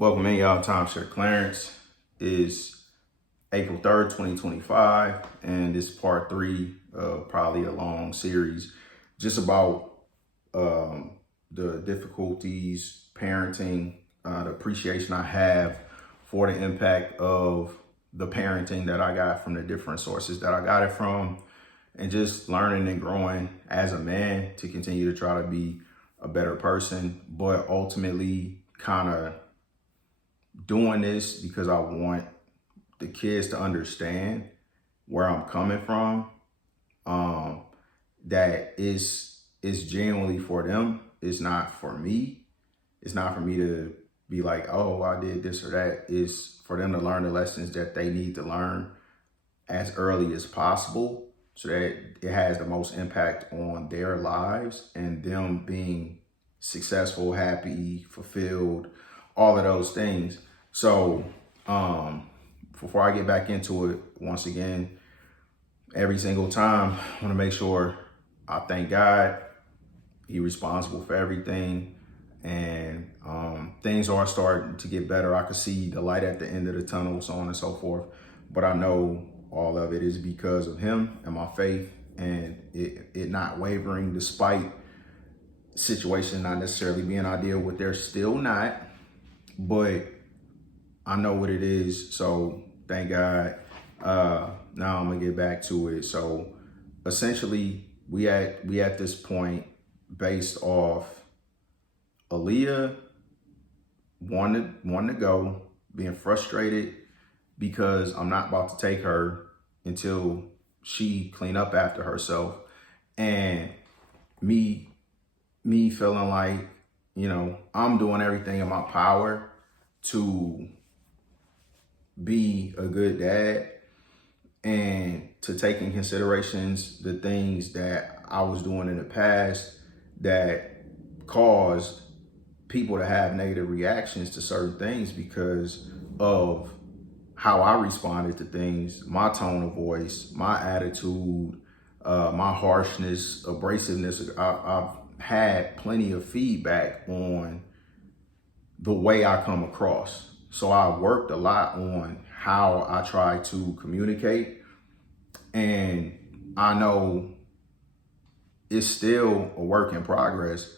Welcome in, y'all. Timeshare Clarence is April 3rd, 2025, and this is part 3 of probably a long series just about the difficulties parenting, the appreciation I have for the impact of the parenting that I got from the different sources that I got it from, and just learning and growing as a man to continue to try to be a better person, but ultimately kind of doing this because I want the kids to understand where I'm coming from. That is genuinely for them. It's not for me. It's not for me to be like, oh, I did this or that. It's for them to learn the lessons that they need to learn as early as possible so that it has the most impact on their lives and them being successful, happy, fulfilled, all of those things. So before I get back into it, once again, every single time, I want to make sure I thank God. He's responsible for everything. And things are starting to get better. I can see the light at the end of the tunnel, so on and so forth. But I know all of it is because of him and my faith and it not wavering despite situations not necessarily being ideal, what they're still not. But I know what it is, so thank God. Now I'm gonna get back to it. So essentially, we at this point based off Aaliyah wanting to go, being frustrated because I'm not about to take her until she clean up after herself, and me feeling like, I'm doing everything in my power to be a good dad and to take in considerations the things that I was doing in the past that caused people to have negative reactions to certain things because of how I responded to things, my tone of voice, my attitude, my harshness, abrasiveness. I've had plenty of feedback on the way I come across. So I worked a lot on how I try to communicate, and I know it's still a work in progress,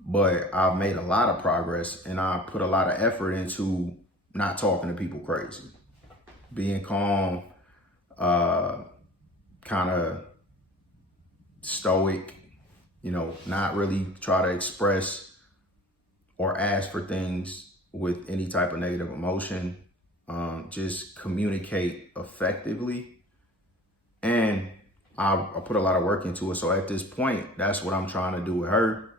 but I've made a lot of progress and I put a lot of effort into not talking to people crazy, being calm, kind of stoic, not really try to express or ask for things with any type of negative emotion. Just communicate effectively. And I put a lot of work into it. So at this point, that's what I'm trying to do with her.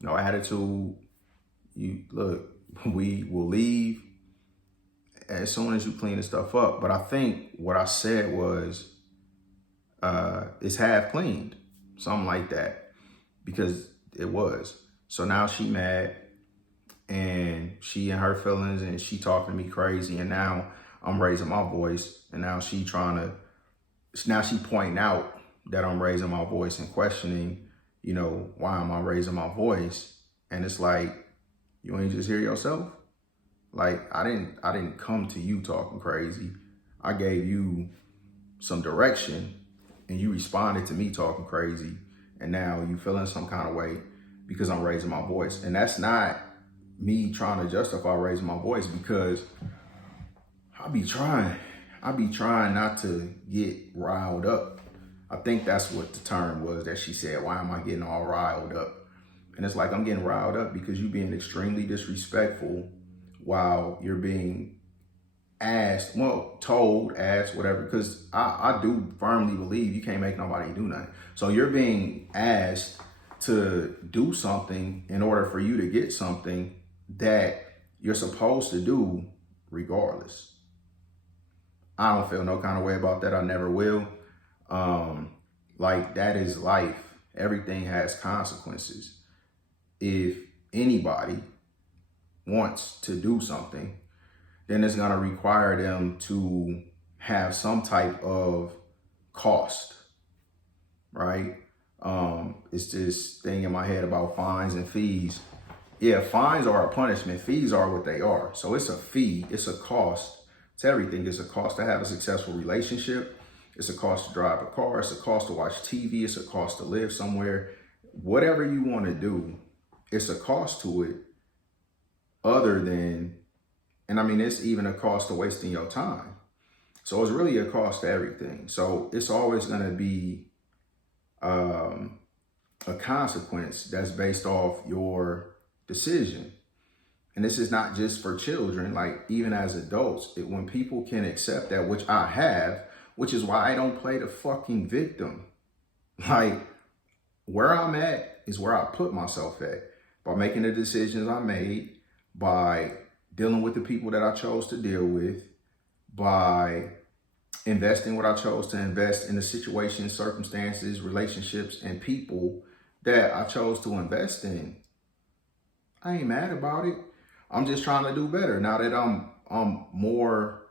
No attitude. We will leave as soon as you clean the stuff up. But I think what I said was, it's half cleaned, something like that, because it was. So now she mad and she in her feelings and she talking to me crazy, and now I'm raising my voice, and now she pointing out that I'm raising my voice and questioning, why am I raising my voice? And it's like, you ain't just hear yourself? Like, I didn't come to you talking crazy. I gave you some direction and you responded to me talking crazy, and now you feeling some kind of way because I'm raising my voice. And that's not me trying to justify raising my voice, because I be trying not to get riled up. I think that's what the term was that she said, why am I getting all riled up? And it's like, I'm getting riled up because you're being extremely disrespectful while you're being told, asked, whatever, because I do firmly believe you can't make nobody do nothing. So you're being asked to do something in order for you to get something that you're supposed to do regardless. I don't feel no kind of way about that. I never will. Like, that is life. Everything has consequences. If anybody wants to do something, then it's going to require them to have some type of cost, right? It's this thing in my head about fines and fees. Yeah, fines are a punishment. Fees are what they are. So it's a fee. It's a cost to everything. It's a cost to have a successful relationship. It's a cost to drive a car. It's a cost to watch TV. It's a cost to live somewhere. Whatever you want to do, it's a cost to it other than, and I mean, it's even a cost to wasting your time. So it's really a cost to everything. So it's always going to be um, a consequence that's based off your decision. And this is not just for children, like even as adults, when people can accept that, which I have, which is why I don't play the fucking victim. Like where I'm at is where I put myself at by making the decisions I made, by dealing with the people that I chose to deal with, by investing what I chose to invest in the situations, circumstances, relationships, and people that I chose to invest in. I ain't mad about it. I'm just trying to do better now that I'm more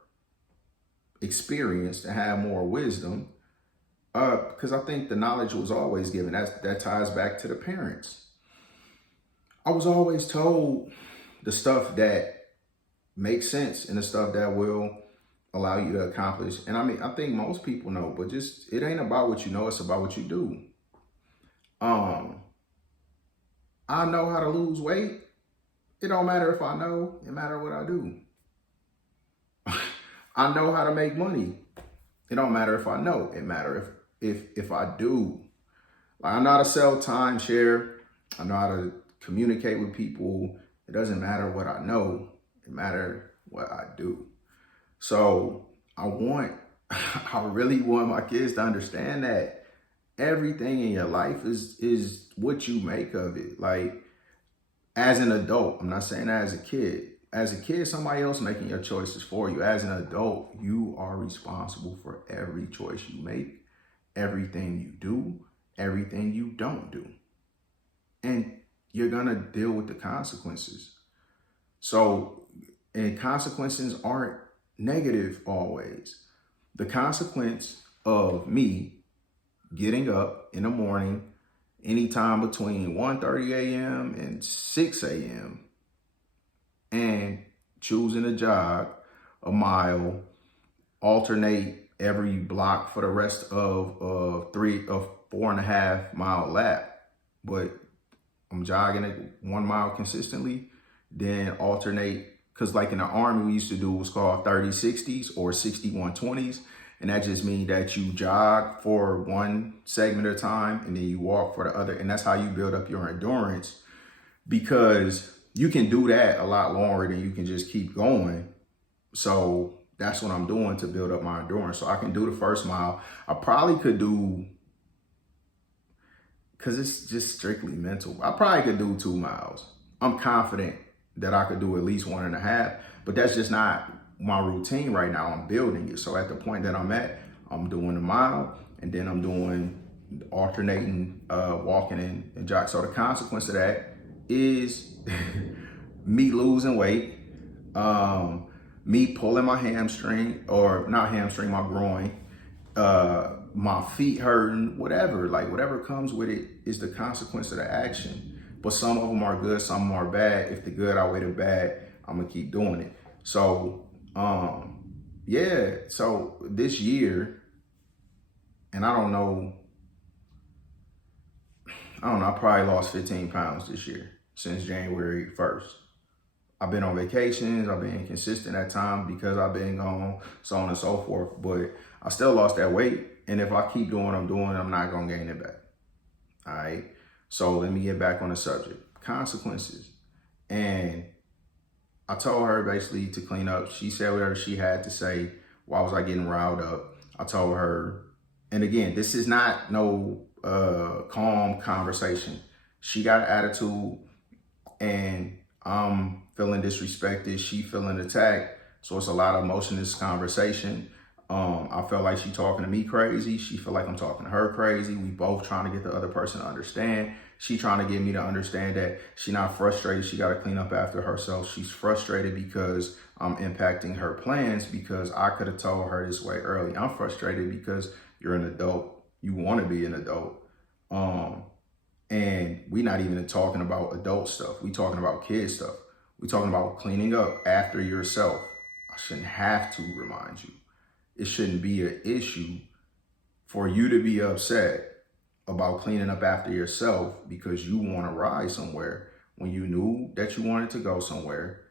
experienced and have more wisdom. Because I think the knowledge was always given. That ties back to the parents. I was always told the stuff that makes sense and the stuff that will allow you to accomplish. And I mean, I think most people know, but just it ain't about what you know, it's about what you do. I know how to lose weight. It don't matter if I know, it matter what I do. I know how to make money. It don't matter if I know, it matter if I do. Like I know how to sell timeshare. I know how to communicate with people. It doesn't matter what I know, it matter what I do. So I really want my kids to understand that everything in your life is what you make of it. Like as an adult, I'm not saying that as a kid. As a kid, somebody else making your choices for you. As an adult, you are responsible for every choice you make, everything you do, everything you don't do. And you're gonna deal with the consequences. So, and consequences aren't negative always. The consequence of me getting up in the morning anytime between 1:30 a.m. and 6 a.m. and choosing to jog a mile, alternate every block for the rest of 4.5 mile lap, but I'm jogging at 1 mile consistently, then alternate. Because like in the Army, we used to do what's called 30-60s or 61-20s. And that just means that you jog for one segment at a time and then you walk for the other. And that's how you build up your endurance, because you can do that a lot longer than you can just keep going. So that's what I'm doing to build up my endurance. So I can do the first mile. I probably could do, because it's just strictly mental, I probably could do 2 miles. I'm confident that I could do at least 1.5, but that's just not my routine right now. I'm building it. So at the point that I'm at, I'm doing a mile and then I'm doing alternating walking and jog. So the consequence of that is me losing weight, me pulling my hamstring, or not hamstring, my groin, my feet hurting, whatever comes with it is the consequence of the action. But some of them are good, some of them are bad. If the good outweigh the bad, I'm gonna keep doing it. So, yeah. So this year, and I don't know, I probably lost 15 pounds this year since January 1st. I've been on vacations, I've been inconsistent at times because I've been gone, so on and so forth. But I still lost that weight. And if I keep doing what I'm doing, I'm not gonna gain it back. All right. So let me get back on the subject. Consequences. And I told her basically to clean up. She said whatever she had to say. Why was I getting riled up? I told her, and again, this is not no calm conversation. She got an attitude and I'm feeling disrespected. She feeling attacked. So it's a lot of emotion in this conversation. I felt like she talking to me crazy. She feel like I'm talking to her crazy. We both trying to get the other person to understand. She trying to get me to understand that she not frustrated. She got to clean up after herself. She's frustrated because I'm impacting her plans, because I could have told her this way early. I'm frustrated because you're an adult. You want to be an adult. And we're not even talking about adult stuff. We talking about kid stuff. We talking about cleaning up after yourself. I shouldn't have to remind you. It shouldn't be an issue for you to be upset about cleaning up after yourself because you want to ride somewhere when you knew that you wanted to go somewhere.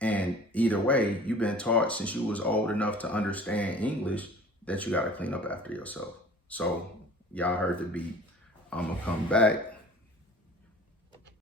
And either way, you've been taught since you was old enough to understand English that you got to clean up after yourself. So y'all heard the beat. I'm going to come back.